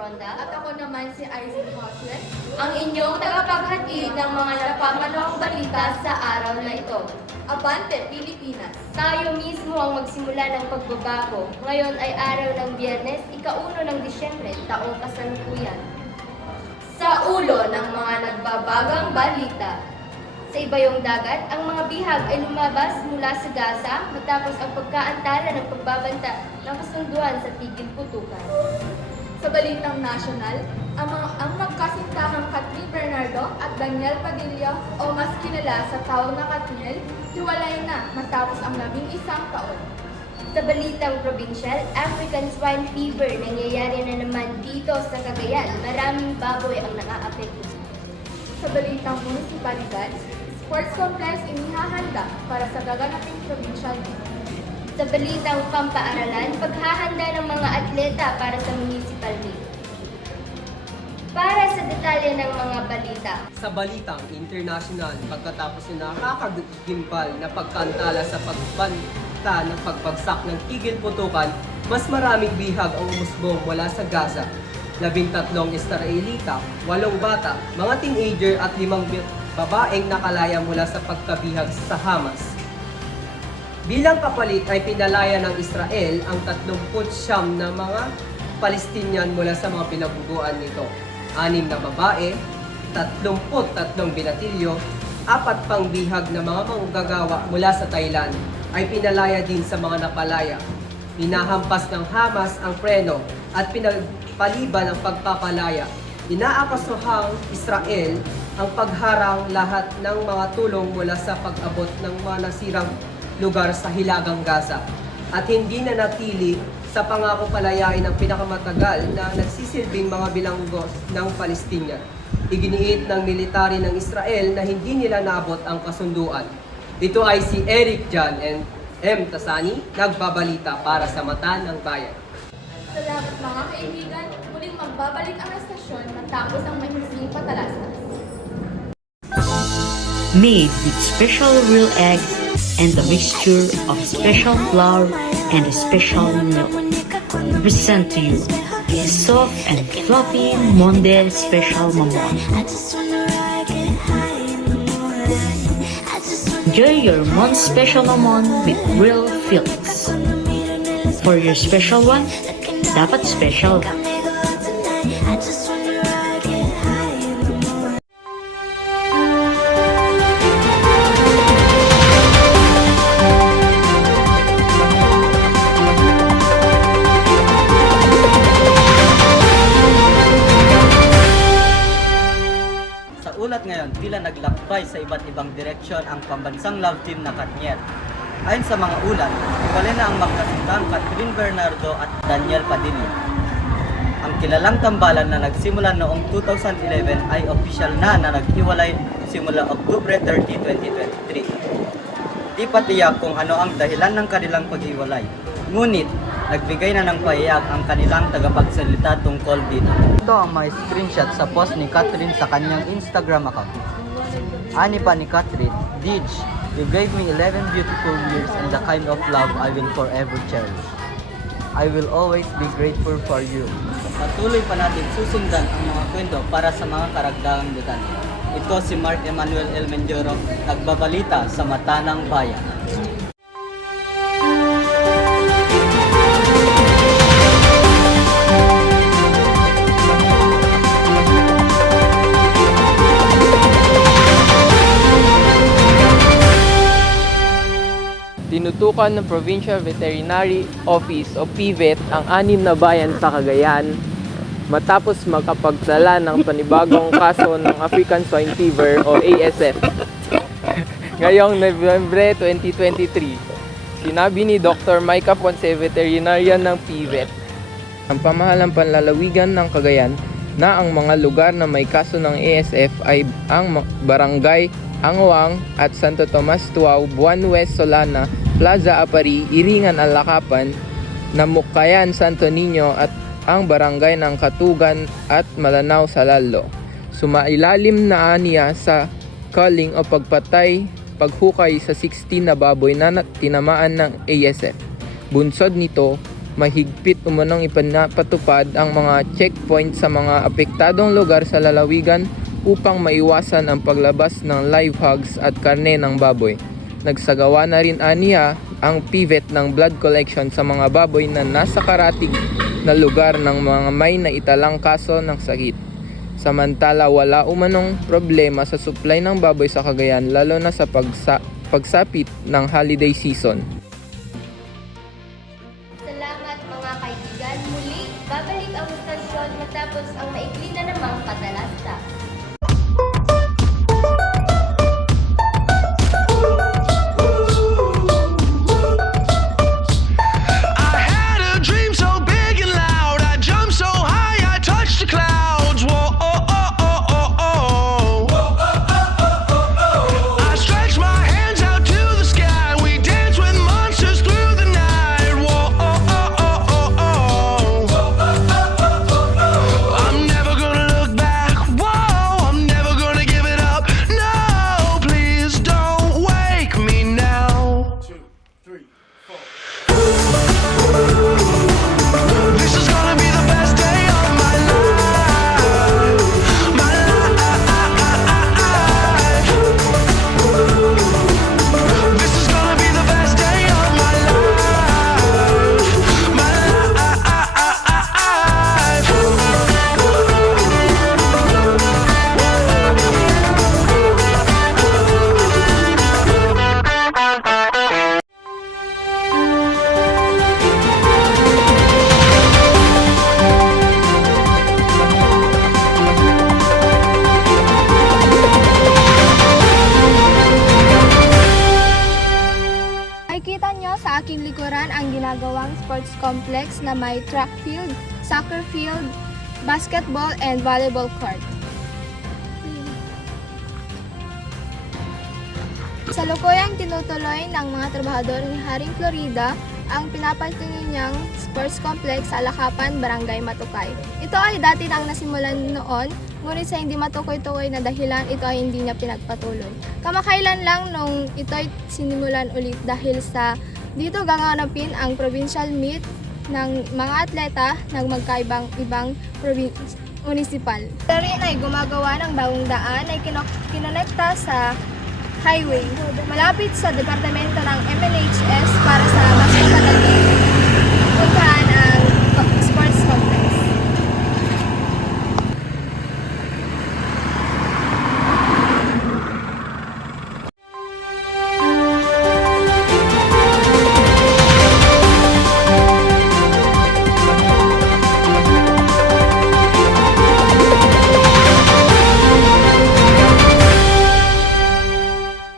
Fronda. At ako naman si Isaac Hoslet. Ang inyong tagapaghatid ng mga napapanahong balita sa araw na ito. Abante, Pilipinas! Tayo mismo ang magsimula ng pagbabago. Ngayon ay araw ng Biyernes, ika-1 ng Disyembre, taong kasalukuyan. Sa ulo ng mga nagbabagang balita. Sa ibayong dagat, ang mga bihag ay lumabas mula sa Gaza matapos ang pagkaantala ng pagbabanta ng kasunduan sa tigil putukan. Sa balitang nasyonal, ang magkasintahang Catherine Bernardo at Daniel Padilla o mas kilala sa tawag na Katniel, hiwalay na matapos ang 11 taon. Sa balitang probinsyal, African swine fever nangyayari na naman dito sa Cagayan. Maraming baboy ang naaapekto. Sa balitang munisipalidad, sports complex inihahanda para sa gaganaping provincial meet. Sa balitang pampaaralan, paghahanda ng mga atleta para sa municipal meet. Para sa detalye ng mga balita. Sa balitang international, pagkatapos na nakakagimpal na pagkantala sa pagbanta ng pagbagsak ng tigil putukan, mas maraming bihag ang umusbong mula sa Gaza. 13 Israelita, 8 bata, mga teenager at 5 babaeng nakalaya mula sa pagkabihag sa Hamas. Bilang kapalit ay pinalaya ng Israel ang 39 na mga Palestinian mula sa mga pinabubuan nito. 6 na babae, 33 binatilyo, 4 pang bihag na mga manggagawa mula sa Thailand ay pinalaya din sa mga napalaya. Hinahampas ng Hamas ang preno at pinagpaliban ang pagpapalaya. Inaakasuhang Israel ang pagharang lahat ng mga tulong mula sa pag-abot ng mga nasirang lugar sa Hilagang Gaza at hindi na natili sa pangako palayain ng pinakamatagal na nagsisilbing mga bilanggos ng Palestinian. Iginiit ng military ng Israel na hindi nila naabot ang kasunduan. Ito ay si Eric Jan and M. Tasani, nagbabalita para sa Mata ng Bayan. Salamat mga kaibigan, muling magbabalik ang estasyon matapos ang mahingsing patalastas. Made with special real egg and a mixture of special flour and a special milk. Present to you a soft and fluffy Monde Special Mamon. Enjoy your Monde Special Mamon with real fillings. For your special one, dapat special. Ulat ngayon, tila naglakbay sa iba't ibang direksyon ang pambansang love team na Katniel. Ayon sa mga ulat, ibalik na ang magkasintahang Catherine Bernardo at Daniel Padilla. Ang kilalang tambalan na nagsimula noong 2011 ay opisyal na naghiwalay simula Oktubre 30, 2023. Di pa tiyak kung ano ang dahilan ng kanilang paghiwalay. Ngunit, nagbigay na ng pahiyak ang kanilang tagapagsalita tungkol dito. Ito ang may screenshot sa post ni Catherine sa kanyang Instagram account. Ani pa ni Catherine, Dij, you gave me 11 beautiful years and the kind of love I will forever cherish. I will always be grateful for you. Patuloy pa natin susundan ang mga kwento para sa mga karagdagang detalye. Ito si Mark Emmanuel El Mendoro, nagbabalita sa Mata ng Bayan. Tinutukan ng Provincial Veterinary Office o PVET ang 6 na bayan sa Cagayan matapos makapagtala ng panibagong kaso ng African Swine Fever o ASF. Ngayong Nobyembre 2023, sinabi ni Dr. Micah Ponce, veterinarian ng PVET, ang pamahalang panlalawigan ng Cagayan na ang mga lugar na may kaso ng ASF ay ang Barangay Angwang at Santo Tomas Tuaw, Buwan West Solana, Plaza Apari, Iringan Alakapan, Namukayan Santo Niño at ang barangay ng Katugan at Malanao Salalo. Sumailalim na aniya sa culling o paghukay sa 16 na baboy na tinamaan ng ASF. Bunsod nito, mahigpit umunong ipinapatupad ang mga checkpoint sa mga apektadong lugar sa lalawigan upang maiwasan ang paglabas ng live hogs at karne ng baboy. Nagsagawa na rin aniya ang PVET ng blood collection sa mga baboy na nasa karatig na lugar ng mga may naitalang kaso ng sakit. Samantala wala umanong problema sa supply ng baboy sa Cagayan lalo na sa pagsapit ng holiday season. Salamat mga kaibigan. Muli, babalik ang istasyon matapos ang maikli na namang patalastas. I had a dream so big and loud. I jumped so high, I touched the clouds. Whoa, oh, oh, oh, oh, oh. I stretched my hands out to the sky. We danced with monsters through the night. Whoa, oh, oh, oh, oh, oh. I'm never gonna look back. Whoa, I'm never gonna give it up. No, please don't wake me now. This is gonna be the best day of my life. My life. This is gonna be the best day of my life. My life. Makikita nyo sa aking likuran ang ginagawang sports complex na may track field, soccer field, basketball, and volleyball court. Sa lukuyang tinutuloy ng mga trabahador ni Haring Florida ang pinapatingin niyang sports complex sa Alakapan, Barangay Matukay. Ito ay dati nang nasimulan noon, ngunit sa hindi matukoy-tukoy na dahilan, ito ay hindi niya pinagpatuloy. Kamakailan lang nung ito ay sinimulan ulit dahil sa dito gaganapin ang provincial meet ng mga atleta ng magkaibang-ibang municipal. Ito rin ay gumagawa ng bagong daan ay kinonekta sa highway malapit sa departamento ng MNHS para sa mas madaling puntahan ang sports complex.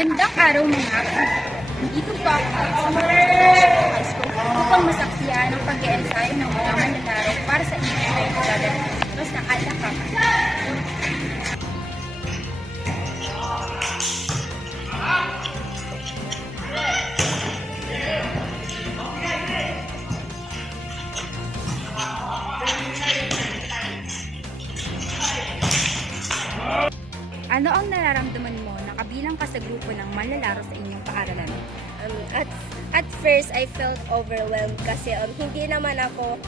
Magandang araw mga dito po ako sa high school upang masaksiyan ang pag-e-ensayo ng mga manlalaro para sa event na ito gaganapin sa Alakapan. Ano ang nararamdaman mo na kabilang ka sa grupo ng manlalaro sa inyong paaralan? At first, I felt overwhelmed kasi hindi naman ako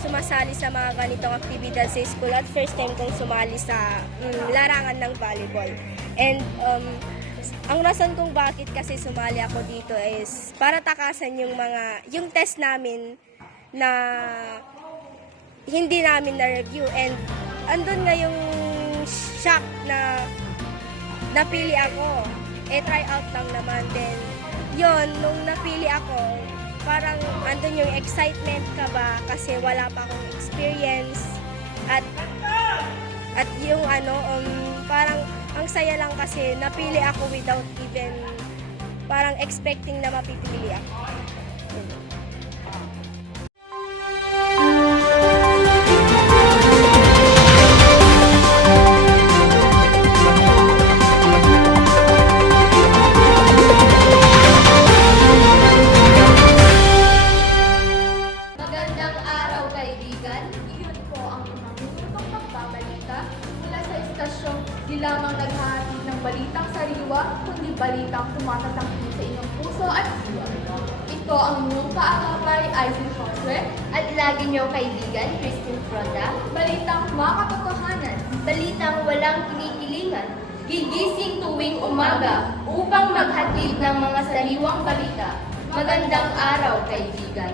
sumasali sa mga ganitong aktibidad sa school at first time kong sumali sa larangan ng volleyball. And ang rason kung bakit kasi sumali ako dito is para takasan yung test namin na hindi namin na-review and andun nga yung shock na napili ako. Try out lang naman din. Yon, nung napili ako, parang andun yung excitement ka ba kasi wala pa akong experience at yung parang ang saya lang kasi napili ako without even parang expecting na mapipili ako. Magandang araw kaibigan. Iyon po ang unang minutong pagbabalita mula sa istasyong di lamang naghahatid ng balitang sariwa, kundi balitang tumatatangkin sa inyong puso at buwan. Ito Ito ang inyong kaakabay, Isaac Josue. At lagi niyong kaibigan, Christine Fronda. Balitang makatotohanan. Balitang walang kinikilingan. Gigising tuwing umaga upang maghatid ng mga sariwang balita. Magandang araw, kaibigan.